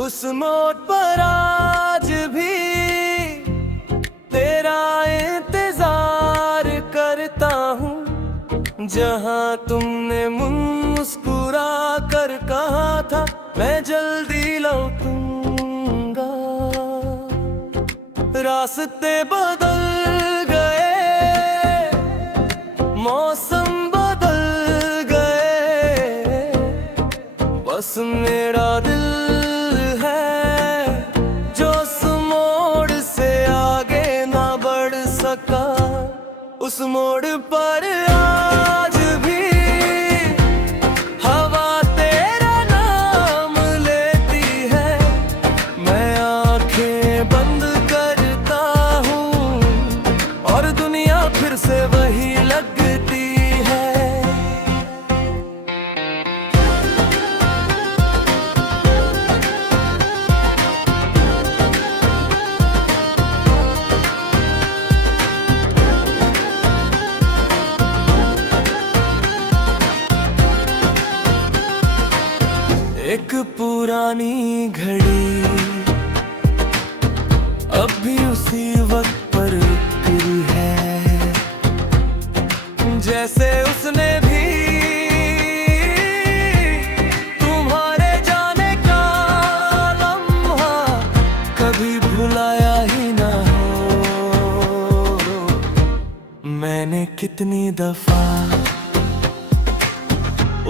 उस मोड़ पर आज भी तेरा इंतजार करता हूँ, जहाँ तुमने मुस्कुरा कर कहा था मैं जल्दी लौटूंगा। रास्ते बदल गए, मौसम बदल गए, बस मेरा दिल है जो उस मोड़ से आगे ना बढ़ सका। उस मोड़ पर आज भी हवा तेरा नाम लेती है, मैं आंखें बंद करता हूँ और दुनिया फिर से वही लगती है। एक पुरानी घड़ी अब भी उसी वक्त पर गिरी है, जैसे उसने भी तुम्हारे जाने का लम्हा कभी भुलाया ही ना हो। मैंने कितनी दफा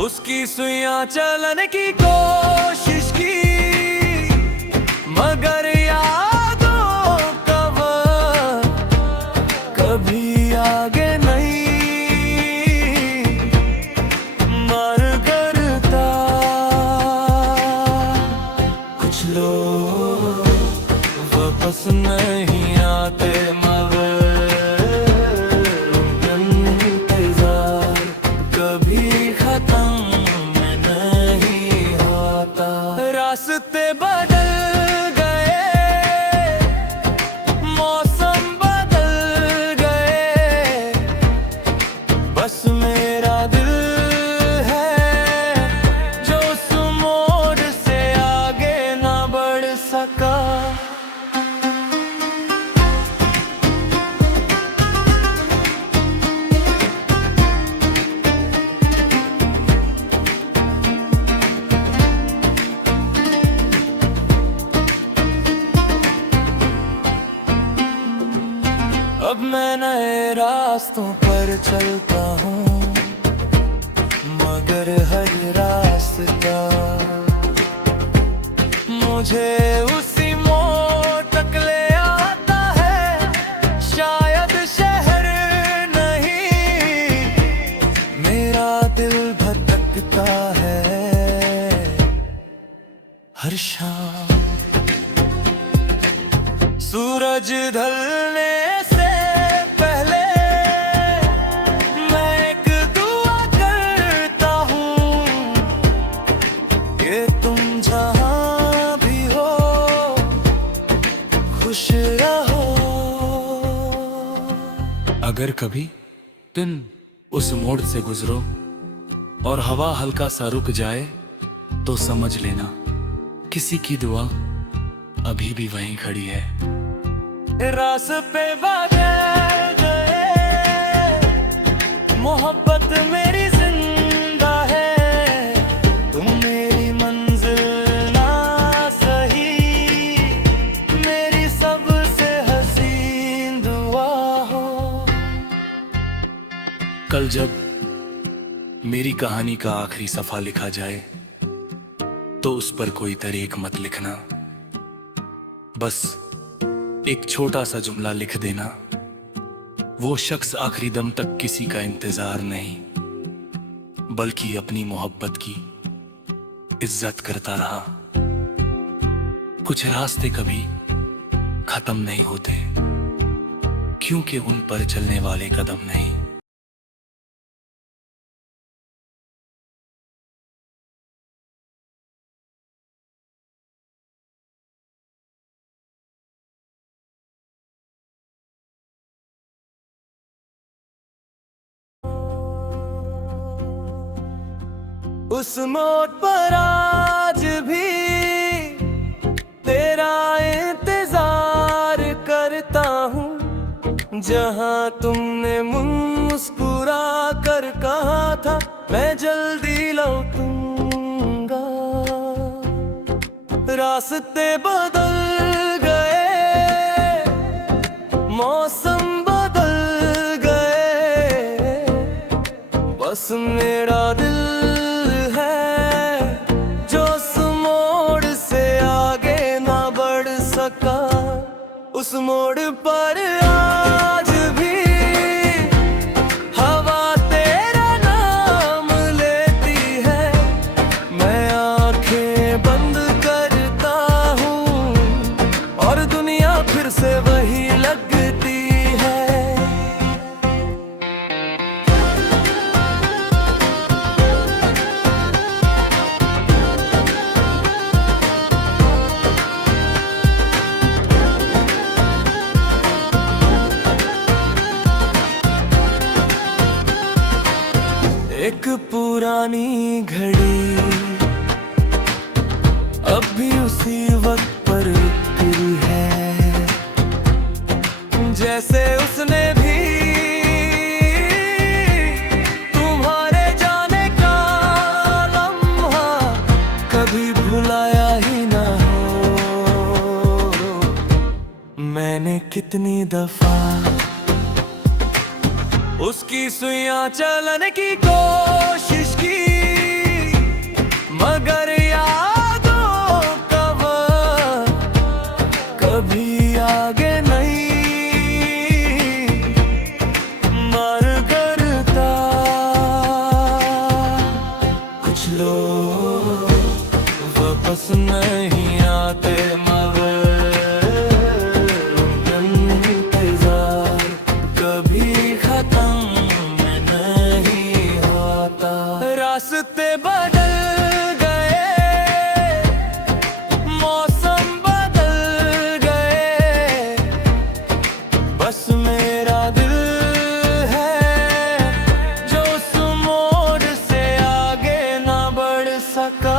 उसकी सुइयां चलन की कोशिश की, मगर यादों का वक्त कभी आगे नहीं मर करता। कुछ लोग वापस नहीं आते, मगर इंतजार कभी खत्म नहीं होता। रास्ते बदल गए, मौसम बदल गए, बस मेरा दिल है जो उस मोड़ से आगे ना बढ़ सका। अब मैं नए रास्तों पर चलता हूँ, मगर हर रास्ता मुझे उसी मोड़ तक ले आता है। शायद शहर नहीं, मेरा दिल भटकता है हर शाम। सूरज ढलने से पहले मैं एक दुआ करता हूँ कि तुम जहाँ भी हो खुश रहो। अगर कभी तुम उस मोड़ से गुजरो और हवा हल्का सा रुक जाए, तो समझ लेना किसी की दुआ अभी भी वहीं खड़ी है। रास्ते बदल गए, मोहब्बत मेरी जिंदा है, तुम मेरी मंजिल ना सही, मेरी सबसे हसीन दुआ हो। कल जब मेरी कहानी का आखिरी सफा लिखा जाए, तो उस पर कोई तारीख मत लिखना, बस एक छोटा सा जुमला लिख देना, वो शख्स आखिरी दम तक किसी का इंतजार नहीं, बल्कि अपनी मोहब्बत की इज्जत करता रहा। कुछ रास्ते कभी खत्म नहीं होते, क्योंकि उन पर चलने वाले कदम नहीं। उस मोड़ पर आज भी तेरा इंतजार करता हूँ, जहाँ तुमने मुस्कुरा कर कहा था मैं जल्दी लौटूंगा। रास्ते बदल गए, मौसम बदल गए, बस मेरा दिल है जो उस मोड़ से आगे ना बढ़ सका। उस मोड़ पर आज भी हवा तेरा नाम लेती है। मैं आंखें बंद करता हूँ और दुनिया फिर से वही लगती है। एक पुरानी घड़ी अब भी उसी वक्त पर गिरी है, जैसे उसने भी तुम्हारे जाने का लम्हा कभी भुलाया ही ना हो। मैंने कितनी दफा उसकी सुइयां चलन की कोशिश की, मगर यादों का वक्त कभी आगे नहीं मर करता। कुछ लोग वापस नहीं आते, मगर इंतजार कभी खत्म नहीं होता। रास्ते बदल गए, मौसम बदल गए, बस मेरा दिल है जो उस मोड़ से आगे ना बढ़ सका।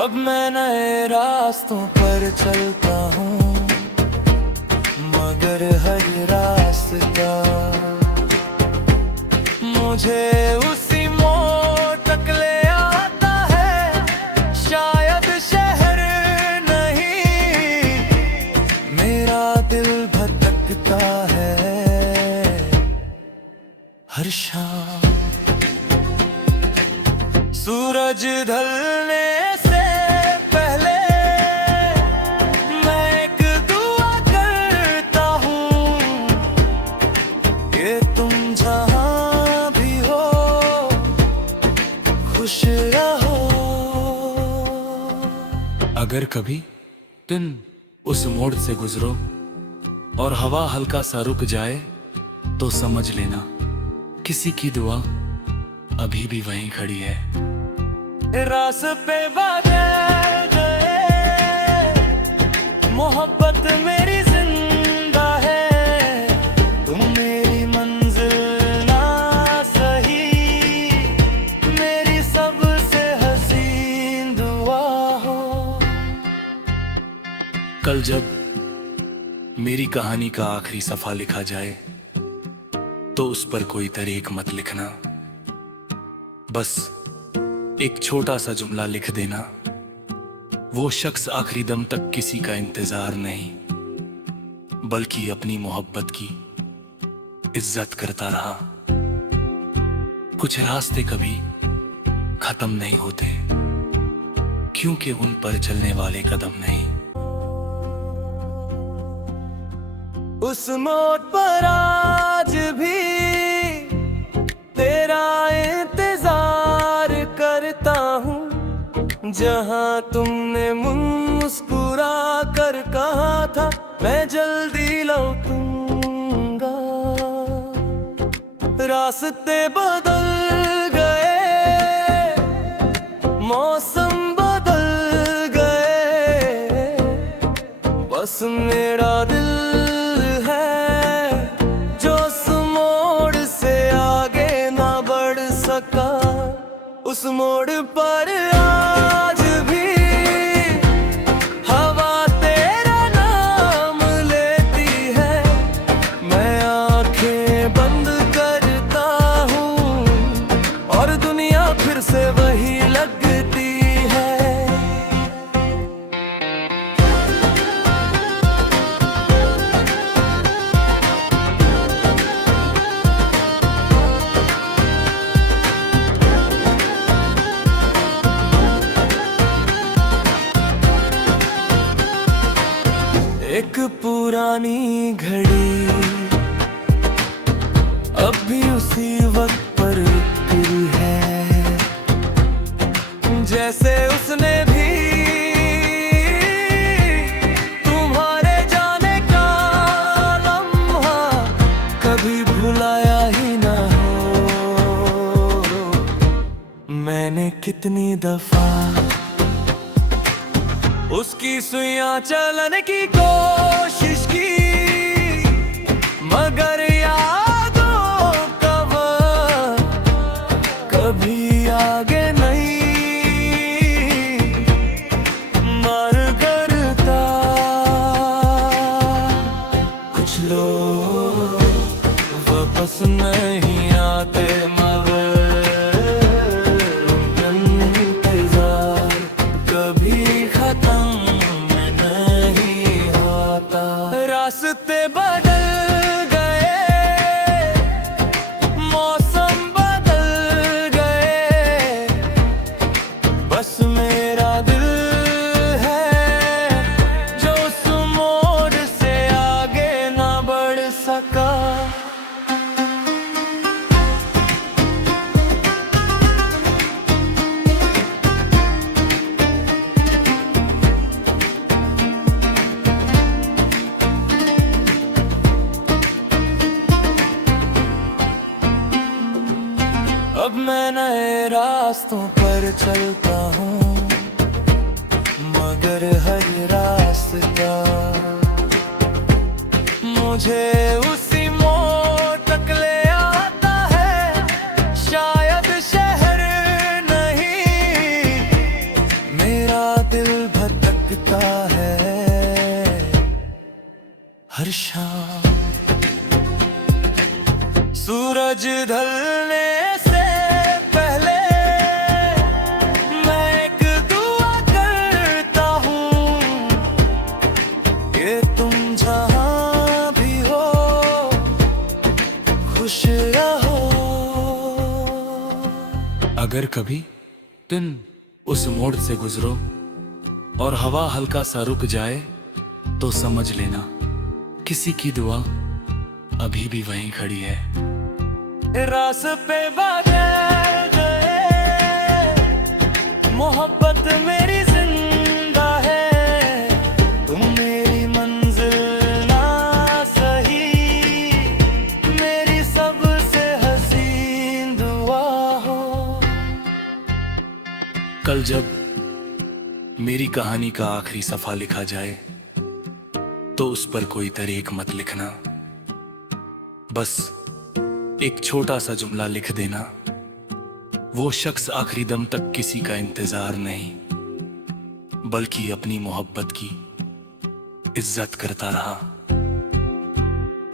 अब मैं नए रास्तों पर चलता हूँ, मगर हर रास्ता मुझे उसी मोड़ तक ले आता है। शायद शहर नहीं, मेरा दिल भटकता है हर शाम। सूरज ढलने से पहले मैं एक दुआ करता हूँ कि तुम जहाँ भी हो खुश रहो। अगर कभी तुम उस मोड़ से गुजरो और हवा हल्का सा रुक जाए, तो समझ लेना किसी की दुआ अभी भी वहीं खड़ी है। रास्ते बदल गए, मोहब्बत मेरी जिंदा है। तुम मेरी मंजिल ना सही, मेरी सबसे हसीन दुआ हो। कल जब मेरी कहानी का आखिरी सफा लिखा जाए, तो उस पर कोई तरीक मत लिखना। बस एक छोटा सा जुमला लिख देना, वो शख्स आखिरी दम तक किसी का इंतजार नहीं, बल्कि अपनी मोहब्बत की इज्जत करता रहा। कुछ रास्ते कभी खत्म नहीं होते, क्योंकि उन पर चलने वाले कदम नहीं। उस मोड़ पर आज भी तेरा इंतजार करता हूँ, जहाँ तुमने मुस्कुरा कर कहा था मैं जल्दी लौटूंगा। रास्ते बदल गए, मौसम सका। उस मोड़ पर आज भी हवा तेरा नाम लेती है। मैं आंखें बंद करता हूँ और दुनिया फिर से वही लगती है। एक पुरानी घड़ी अब भी उसी वक्त पर रुकी है, जैसे उसने भी तुम्हारे जाने का लम्हा कभी भुलाया ही ना हो। मैंने कितनी दफा उसकी सुइयां चलन की कोशिश की, मगर यादों का वक्त कभी आगे नहीं मर करता। कुछ लोग वापस नहीं आते, मगर इंतजार कभी खत्म नहीं होता। रास्ते बदल गए, मौसम बदल गए, बस मेरा दिल है जो उस मोड़ से आगे ना बढ़ सका। अब मैं नए रास्तों पर चलता हूँ, मगर हर रास्ता मुझे उसी मोड़ तक ले आता है। शायद शहर नहीं, मेरा दिल भटकता है हर शाम। सूरज ढलने से पहले मैं एक दुआ करता हूँ कि तुम जहाँ भी हो खुश रहो। अगर कभी दिन उस मोड़ से गुजरो और हवा हल्का सा रुक जाए, तो समझ लेना किसी की दुआ अभी भी वहीं खड़ी है। रास्ते बदल गए, मोहब्बत मेरी जिंदा है। तुम मेरी मंजिल ना सही, मेरी सबसे हसीन दुआ हो। कल जब मेरी कहानी का आखिरी सफा लिखा जाए, तो उस पर कोई तरीक मत लिखना। बस एक छोटा सा जुमला लिख देना, वो शख्स आखिरी दम तक किसी का इंतजार नहीं, बल्कि अपनी मोहब्बत की इज्जत करता रहा।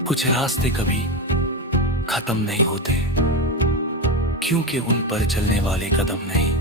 कुछ रास्ते कभी खत्म नहीं होते, क्योंकि उन पर चलने वाले कदम नहीं।